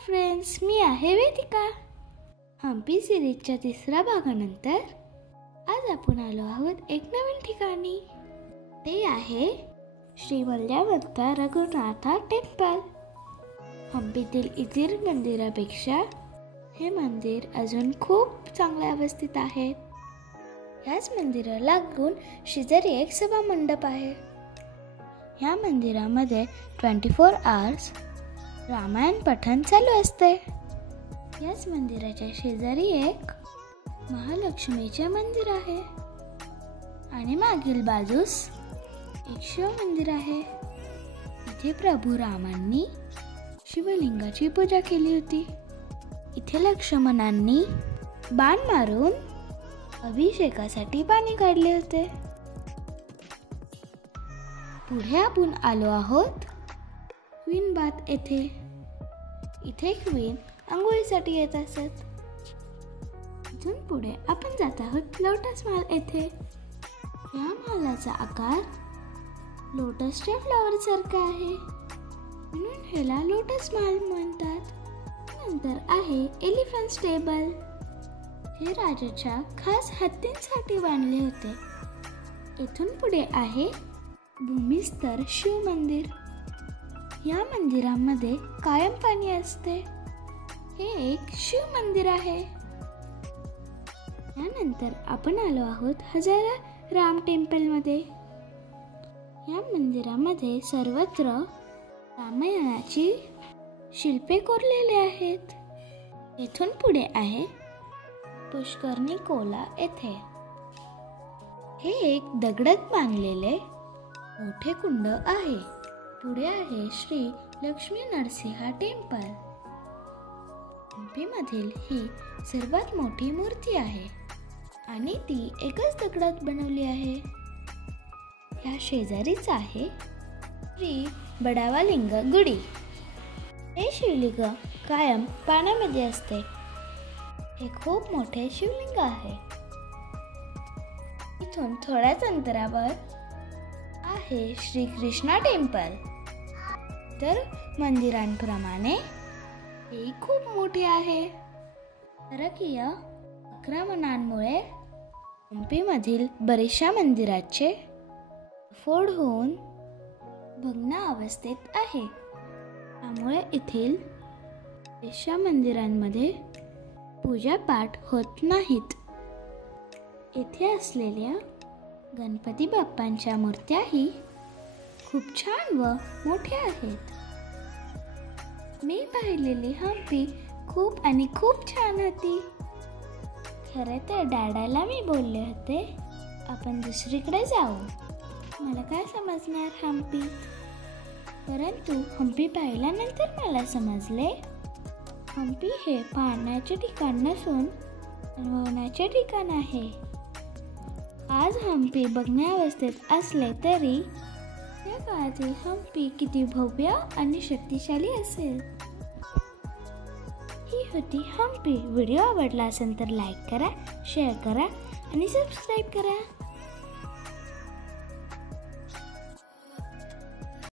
Friends, मी आहे वेदिका। हम्पी सिरीजच्या तिसऱ्या भागानंतर आज आपण आलो आहोत एक नवीन ठिकाणी। ते आहे श्री वल्ल्यावत्ता रघुनाथा टेम्पल। हम्पीतील इतर मंदिरापेक्षा हे मंदिर अजून खूप चांगल्या अवस्थेत आहे। याच मंदिराला लागून शेजारी एक सभा मंडप आहे। या मंदिरामध्ये 24 आवर्स रामायण पठण चालू असते। याच मंदिराच्या शेजारी एक महालक्ष्मीचे मंदिर आहे आणि मागील बाजूस एक शिव मंदिर आहे। इथे प्रभू रामांनी शिवलिंगाची पूजा केली होती। इथे लक्ष्मणांनी बाण मारून अभिषेकासाठी पाणी काढले होते। पुढे आपण आलो आहोत क्वीन बाथ येथे। इथे क्वीन आंघोळीसाठी येत असत। इथून पुढे आपण जात आहोत लोटस महल येथे। या महालाचा आकार लोटसच्या फ्लॉवर सारखा आहे, म्हणून ह्याला लोटस महल म्हणतात। नंतर आहे एलिफंट स्टेबल। हे राजाच्या खास हत्तींसाठी बांधले होते। इथून पुढे आहे भूमिस्तर शिव मंदिर। या मंदिरामध्ये कायम पाणी असते। हे एक शिव मंदिर आहे। यानंतर आपण आलो आहोत हजारा राम टेम्पल मध्ये। या मंदिरामध्ये सर्वत्र रामायणाची शिल्पे कोरलेली आहेत। इथून पुढे आहे पुष्करणी कोला येथे। हे एक दगडात बांधलेले मोठे कुंड आहे। पुढे आहे श्री लक्ष्मी नरसिंहा टेम्पल। हम्पी मधील ही सर्वात मोठी मूर्ती आहे आणि ती एकच दगडात बनवली आहे। या शेजारीच आहे श्री बडावालिंग गुडी। हे शिवलिंग कायम पाण्यामध्ये असते। हे खूप मोठे शिवलिंग आहे। इथून थोड्याच अंतरावर आहे श्री कृष्णा टेम्पल। तर मंदिरांप्रमाणे हे खूप मोठे आहे। परकीय आक्रमणांमुळे हम्पीमधील बरेचशा मंदिराचे फोड होऊन भग्न अवस्थेत आहे। त्यामुळे येथील बरेचशा मंदिरांमध्ये पूजा पाठ होत नाहीत। येथे असलेल्या गणपती बाप्पांच्या मूर्त्याही खूप छान व मोठ्या आहेत। मी पाहिलेली हम्पी खूप छान होती। खरं तर डॅडाला मी बोलले होते आपण दुसरीकडे जाऊ, मला काय समजणार हम्पी। परंतु हम्पी पाहिल्यानंतर मला समजले हम्पी हे पाहण्याचे ठिकाण नसून अनुभवण्याचे ठिकाण आहे। आज हम्पी बघण्यावस्थेत असले तरी त्या काळातील हम्पी किती भव्य आणि शक्तिशाली असेल। ही होती हम्पी। व्हिडिओ आवडला असेल तर लाईक करा, शेअर करा आणि सबस्क्राईब करा।